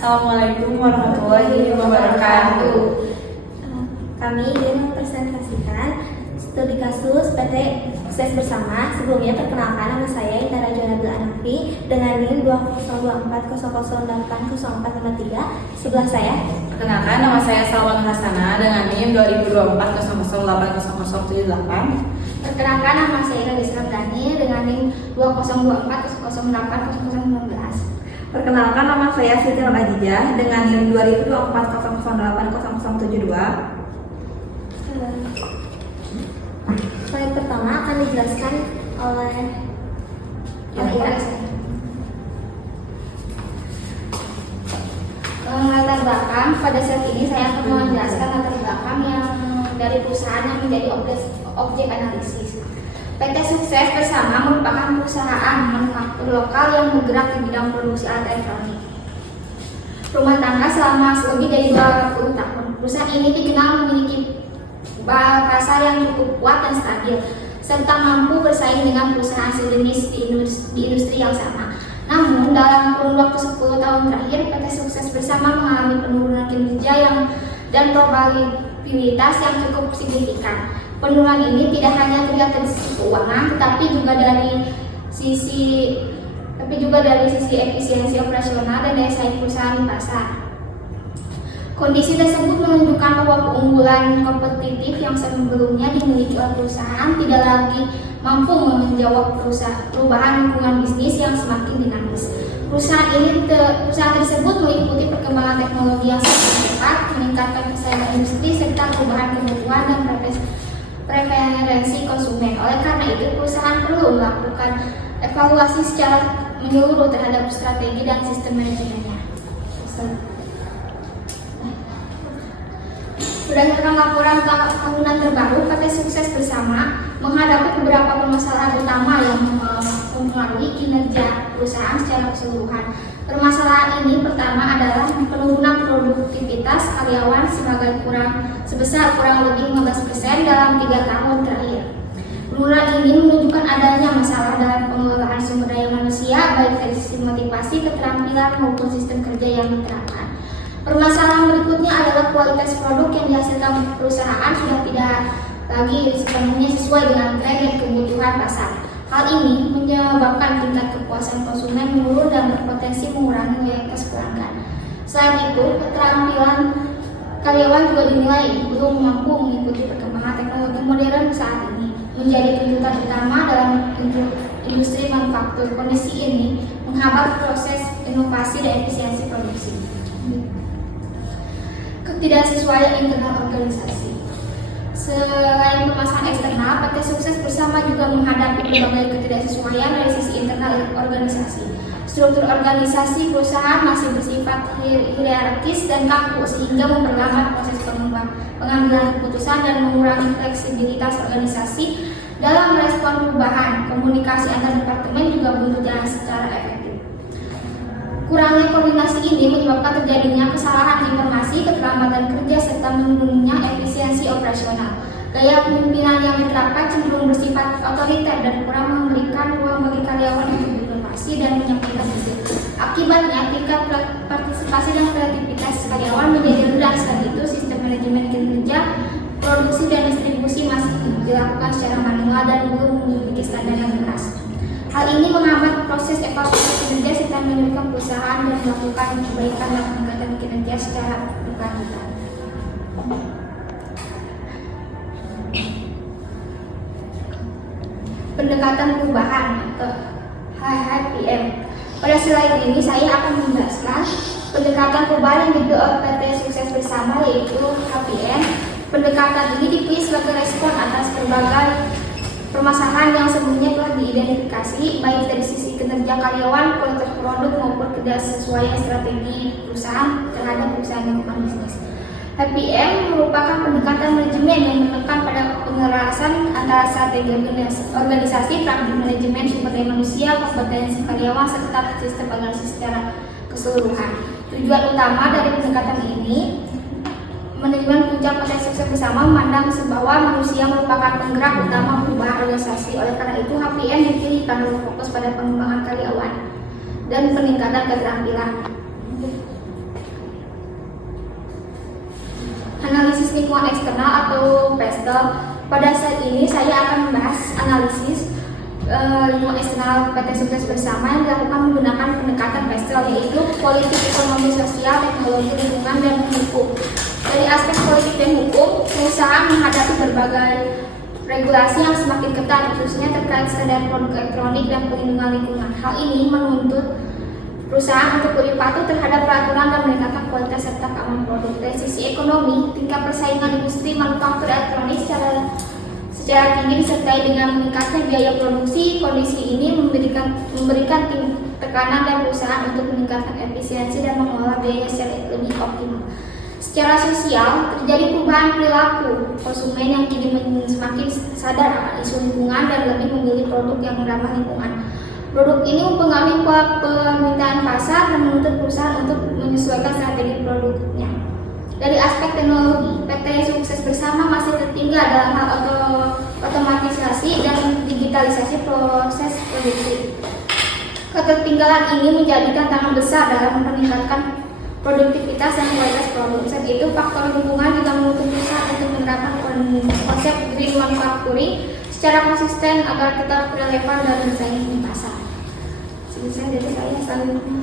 Assalamualaikum warahmatullahi wabarakatuh. Kami ingin mempresentasikan studi kasus PT Sukses Bersama. Sebelumnya perkenalkan, nama saya Intara Jonabil Anafi dengan NIM 20240080453. Sebelah saya. Perkenalkan, nama saya Salwan Hasana dengan NIM 2024000878. Perkenalkan, nama saya Radisra Dani dengan NIM 202400080019. Perkenalkan, nama saya Siti Nurhadijah dengan NIM 202400080072. Slide pertama akan dijelaskan oleh Ira. Latar belakang, pada saat ini saya akan menjelaskan latar belakang yang dari perusahaan yang menjadi objek analisis. PT Sukses Bersama merupakan perusahaan manufaktur lokal yang bergerak di bidang produksi alat elektronik rumah tangga selama lebih dari 20 tahun. Perusahaan ini dikenal memiliki pasar yang cukup kuat dan stabil, serta mampu bersaing dengan perusahaan sejenis di industri yang sama. Namun, dalam kurun waktu 10 tahun terakhir, PT Sukses Bersama mengalami penurunan kinerja dan probabilitas yang cukup signifikan. Penurunan ini tidak hanya terlihat dari sisi keuangan, tetapi juga dari sisi efisiensi operasional dan daya saing perusahaan di pasar. Kondisi tersebut menunjukkan bahwa keunggulan kompetitif yang sebelumnya dimiliki oleh perusahaan tidak lagi mampu menjawab perubahan lingkungan bisnis yang semakin dinamis. Perusahaan tersebut meliputi perkembangan teknologi yang sangat cepat, meningkatkan persaingan industri, serta perubahan kebutuhan dan preferensi konsumen. Oleh karena itu, perusahaan perlu melakukan evaluasi secara menyeluruh terhadap strategi dan sistem manajemennya. Berdasarkan laporan tahunan terbaru, PT Sukses Bersama menghadapi beberapa permasalahan utama yang mempengaruhi kinerja perusahaan secara keseluruhan. Permasalahan ini pertama adalah penurunan produktivitas karyawan sebesar kurang lebih 15% dalam 3 tahun terakhir. Penurunan ini menunjukkan adanya masalah dalam pengelolaan sumber daya manusia, baik dari sisi motivasi, keterampilan maupun sistem kerja yang diterapkan. Permasalahan berikutnya adalah kualitas produk yang dihasilkan perusahaan sudah tidak lagi sepenuhnya sesuai dengan tren dan kebutuhan pasar. Hal ini menyebabkan tingkat kepuasan konsumen menurun dan berpotensi mengurangi loyalitas pelanggan. Selain itu, keterampilan karyawan juga dinilai belum mampu mengikuti perkembangan teknologi modern saat ini, menjadi tuntutan utama dalam industri manufaktur. Kondisi ini menghambat proses inovasi dan efisiensi produksi. Ketidaksesuaian internal organisasi. Selain permasalahan eksternal, PT Sukses Bersama juga menghadapi berbagai ketidaksesuaian dari sisi internal organisasi. Struktur organisasi perusahaan masih bersifat hierarkis dan kaku, sehingga memperlambat proses pengambilan keputusan dan mengurangi fleksibilitas organisasi dalam merespon perubahan. Komunikasi antar departemen juga belum berjalan secara efektif. Kurangnya koordinasi ini menyebabkan terjadinya kesalahan informasi, keterlambatan kerja, serta menurunnya efisiensi operasional. Gaya kepemimpinan yang diterapkan cenderung bersifat otoriter dan kurang memberikan ruang bagi karyawan untuk berinovasi dan menyampaikan ide. Akibatnya, tingkat partisipasi dan kreativitas karyawan menjadi rendah. Selain itu, sistem manajemen kinerja, produksi dan distribusi masih dilakukan secara manual dan belum memiliki standar yang jelas. Hal ini menghambat proses evaluasi kinerja serta menyulitkan perusahaan dan melakukan perbaikan dan peningkatan kinerja secara berkelanjutan. Pendekatan perubahan atau HHPM. Pada slide ini saya akan menjelaskan pendekatan perubahan yang diberi oleh PT Sukses Bersama, yaitu HPM. Pendekatan ini dipilih sebagai respon atas berbagai permasalahan yang sebelumnya telah diidentifikasi, baik dari sisi kinerja karyawan, kualitas produk maupun ketidaksesuaian strategi perusahaan terhadap perusahaan lingkungan bisnis. HPM merupakan pendekatan manajemen yang menekan pada penyelarasan antara strategi organisasi, praktik manajemen sumber daya manusia, kompetensi karyawan, serta sistem organisasi secara keseluruhan. Tujuan utama dari pendekatan ini, manajemen puncak PT Sukses Bersama memandang bahwa manusia merupakan penggerak utama perubahan organisasi. Oleh karena itu, HPM dipilih karena berfokus pada pengembangan karyawan dan peningkatan keterampilan. lingkungan eksternal atau PESTEL. Pada saat ini saya akan membahas analisis lingkungan eksternal PT Sukses Bersama yang dilakukan menggunakan pendekatan PESTEL, yaitu politik, ekonomi, sosial, teknologi, lingkungan, dan hukum. Dari aspek politik dan hukum, perusahaan menghadapi berbagai regulasi yang semakin ketat, khususnya terkait standar produk elektronik dan perlindungan lingkungan. Hal ini menuntut perusahaan untuk lebih patuh terhadap peraturan dan meningkatkan kualitas serta keamanan produk. Dari sisi ekonomi, tingkat persaingan industri manufaktur elektronik secara tinggi disertai dengan meningkatnya biaya produksi. Kondisi ini memberikan tekanan dan perusahaan untuk meningkatkan efisiensi dan mengelola biaya secara lebih optimal. Secara sosial, terjadi perubahan perilaku konsumen yang kini semakin sadar akan isu lingkungan dan lebih memilih produk yang ramah lingkungan. Produk ini mempengaruhi permintaan pasar dan menuntut perusahaan untuk menyesuaikan strategi produknya. Dari aspek teknologi, PT Sukses Bersama masih tertinggal dalam hal otomatisasi dan digitalisasi proses produksi. Ketertinggalan ini menjadi tantangan besar dalam meningkatkan produktivitas dan kualitas produk. Saat itu, faktor lingkungan juga menuntut perusahaan untuk menerapkan konsep green manufacturing secara konsisten agar tetap relevan dan bersaing di pasar. Selesai dari saya selanjutnya.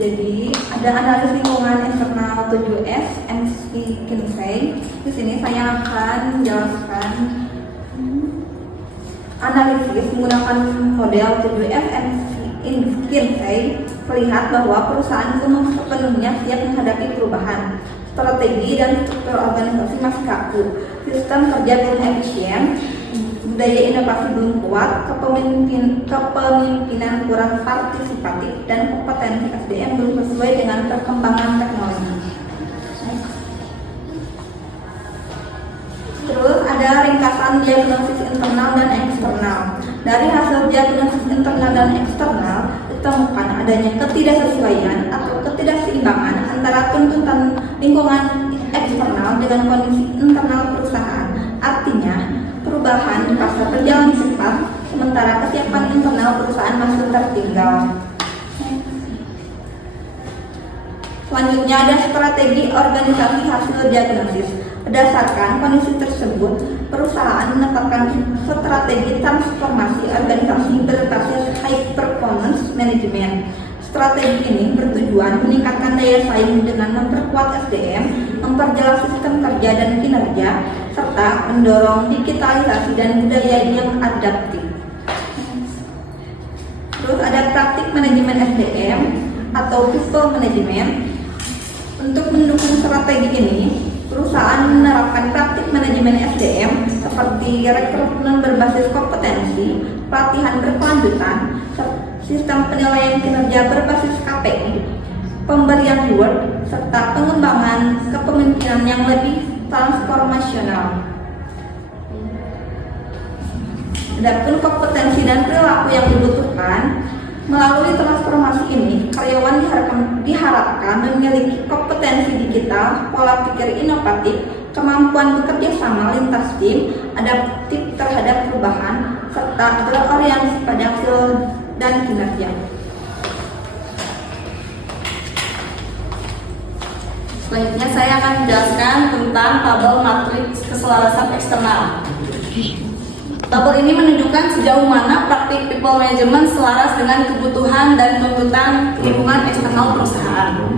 Jadi ada analisis lingkungan internal 7S MC Kinsey. Di sini saya akan menjelaskan analisis menggunakan model 7S MC Kinsey. Melihat bahwa perusahaan belum sepenuhnya siap menghadapi perubahan strategi dan struktur organisasi masih kaku, sistem kerja belum efisien, budaya inovasi belum kuat, kepemimpinan kurang partisipatif, dan kompetensi SDM belum sesuai dengan perkembangan teknologi. Terus ada ringkasan diagnosis internal dan eksternal. Dari hasil diagnosis internal dan eksternal ditemukan adanya ketidaksesuaian atau ketidakseimbangan antara tuntutan lingkungan eksternal dengan kondisi internal perusahaan. Artinya, perubahan di pasar berjalan cepat, sementara kesiapan internal perusahaan masih tertinggal. Selanjutnya ada strategi organisasi hasil diagnosis. Berdasarkan kondisi tersebut, perusahaan menetapkan strategi transformasi organisasi berbasis high performance management. Strategi ini bertujuan meningkatkan daya saing dengan memperkuat SDM, memperjelas sistem kerja dan kinerja, serta mendorong digitalisasi dan budaya yang adaptif. Terus ada praktik manajemen SDM atau people management. Untuk mendukung strategi ini, perusahaan menerapkan praktik manajemen SDM seperti rekrutmen berbasis kompetensi, pelatihan berkelanjutan, sistem penilaian kinerja berbasis KPI, pemberian reward, serta pengembangan kepemimpinan yang lebih transformasional. Adapun kompetensi dan perilaku yang dibutuhkan, melalui transformasi ini, karyawan diharapkan memiliki kompetensi digital, pola pikir inovatif, kemampuan bekerja sama lintas tim, adaptif terhadap perubahan, serta berorientasi pada hasil dan kinerja. Selanjutnya saya akan menjelaskan tentang tabel matriks keselarasan eksternal. Tabel ini menunjukkan sejauh mana praktik people management selaras dengan kebutuhan dan tuntutan lingkungan eksternal perusahaan.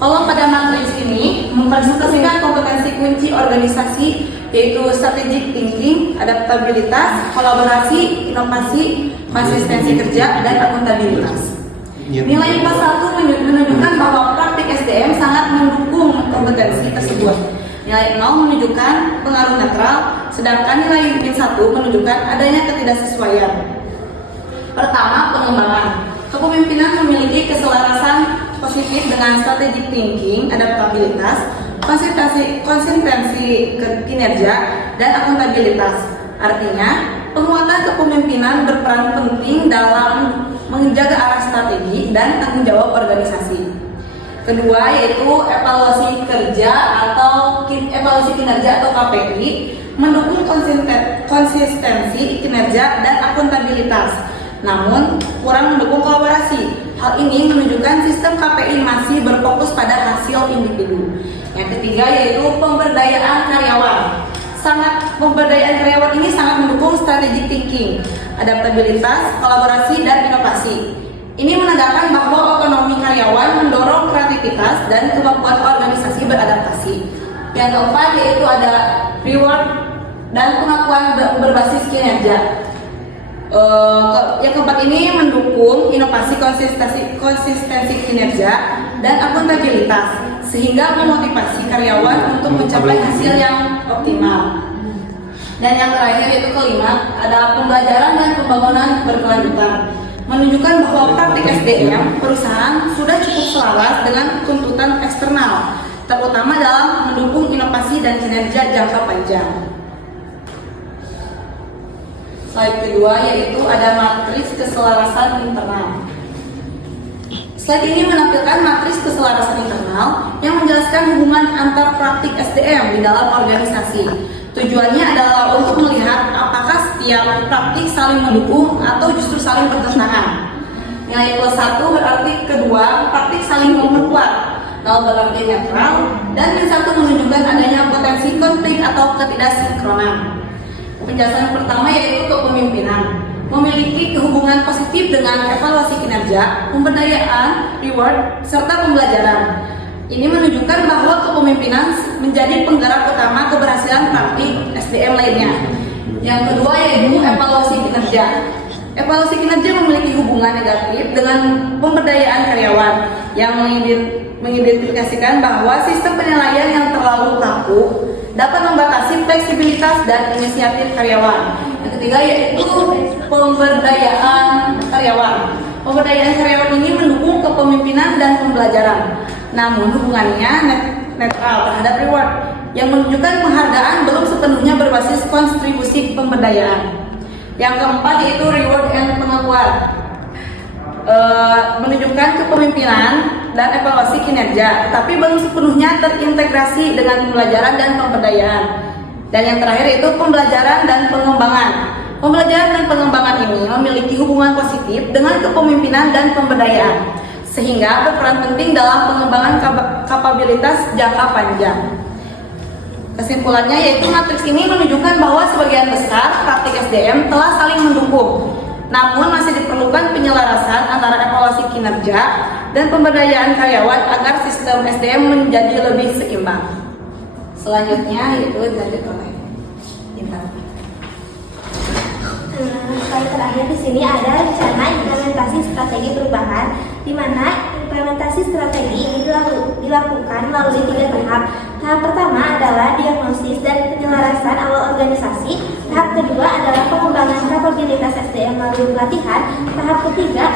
Kolom pada matriks ini mempresentasikan kompetensi kunci organisasi, yaitu strategic thinking, adaptabilitas, kolaborasi, inovasi, konsistensi kerja, dan akuntabilitas. Nilai IPA 1 menunjukkan bahwa praktik SDM sangat mendukung kompetensi tersebut. Nilai 0 menunjukkan pengaruh netral, sedangkan nilai min 1 menunjukkan adanya ketidaksesuaian. Pertama, pengembangan. Kepemimpinan memiliki keselarasan positif dengan strategic thinking, adaptabilitas, konsistensi kinerja, dan akuntabilitas. Artinya, penguatan kepemimpinan berperan penting dalam menjaga arah strategi dan tanggung jawab organisasi. Kedua yaitu evaluasi kinerja atau evaluasi kinerja atau KPI mendukung konsistensi kinerja dan akuntabilitas, namun kurang mendukung kolaborasi. Hal ini menunjukkan sistem KPI masih berfokus pada hasil individu. Yang ketiga yaitu pemberdayaan karyawan. Pemberdayaan karyawan ini sangat mendukung strategic thinking, adaptabilitas, kolaborasi, dan inovasi. Ini menandakan bahwa otonomi karyawan mendorong kreativitas dan kemampuan organisasi beradaptasi. Yang keempat yaitu ada reward dan pengakuan berbasis kinerja. Yang keempat ini mendukung inovasi, konsistensi kinerja dan akuntabilitas, sehingga memotivasi karyawan untuk mencapai hasil yang optimal. Dan yang terakhir yaitu kelima, ada pembelajaran dan pembangunan berkelanjutan, menunjukkan bahwa praktik SDM perusahaan sudah cukup selaras dengan tuntutan eksternal, terutama dalam mendukung inovasi dan kinerja jangka panjang. Slide kedua yaitu ada matriks keselarasan internal. Slide ini menampilkan matriks keselarasan internal yang menjelaskan hubungan antar praktik SDM di dalam organisasi. Tujuannya adalah untuk melihat apakah setiap praktik saling mendukung atau justru saling bertentangan. Nilai +1 berarti kedua praktik saling memperkuat, 0 berarti netral, dan -1 menunjukkan adanya potensi konflik atau ketidaksinkronan. Penjelasan pertama yaitu kepemimpinan, memiliki hubungan positif dengan evaluasi kinerja, pemberdayaan, reward, serta pembelajaran. Ini menunjukkan bahwa kepemimpinan menjadi penggerak utama keberhasilan praktik SDM lainnya. Yang kedua yaitu evaluasi kinerja. Evaluasi kinerja memiliki hubungan negatif dengan pemberdayaan karyawan yang mengidentifikasikan bahwa sistem penilaian yang terlalu kaku dapat membatasi fleksibilitas dan inisiatif karyawan. Yang ketiga yaitu pemberdayaan karyawan. Pemberdayaan karyawan ini mendukung kepemimpinan dan pembelajaran, namun hubungannya netral terhadap reward, yang menunjukkan penghargaan belum sepenuhnya berbasis kontribusi pemberdayaan. Yang keempat yaitu reward and pengakuan, menunjukkan kepemimpinan dan evaluasi kinerja, tapi belum sepenuhnya terintegrasi dengan pembelajaran dan pemberdayaan. Dan yang terakhir itu pembelajaran dan pengembangan. Pembelajaran dan pengembangan ini memiliki hubungan positif dengan kepemimpinan dan pemberdayaan, sehingga berperan penting dalam pengembangan kapabilitas jangka panjang. Kesimpulannya yaitu matriks ini menunjukkan bahwa sebagian besar praktik SDM telah saling mendukung, namun masih diperlukan penyelarasan antara evaluasi kinerja dan pemberdayaan karyawan agar sistem SDM menjadi lebih seimbang. Selanjutnya yaitu dilanjut oleh Intan. Slide terakhir di sini ada rencana implementasi strategi perubahan, di mana implementasi strategi ini dilakukan melalui 3 tahap. Tahap pertama adalah diagnosis dan penyelarasan awal organisasi. Tahap kedua adalah pengembangan kapabilitas SDM melalui pelatihan. Tahap ketiga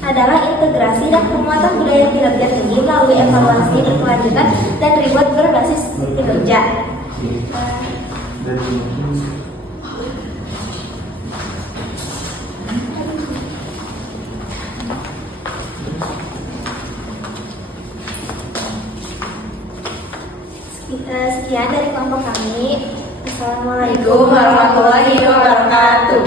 adalah integrasi dan penguatan budaya kinerja tinggi melalui evaluasi berkelanjutan dan reward berbasis kinerja. Sekian dari kelompok kami. Assalamualaikum Assalamualaikum warahmatullahi wabarakatuh.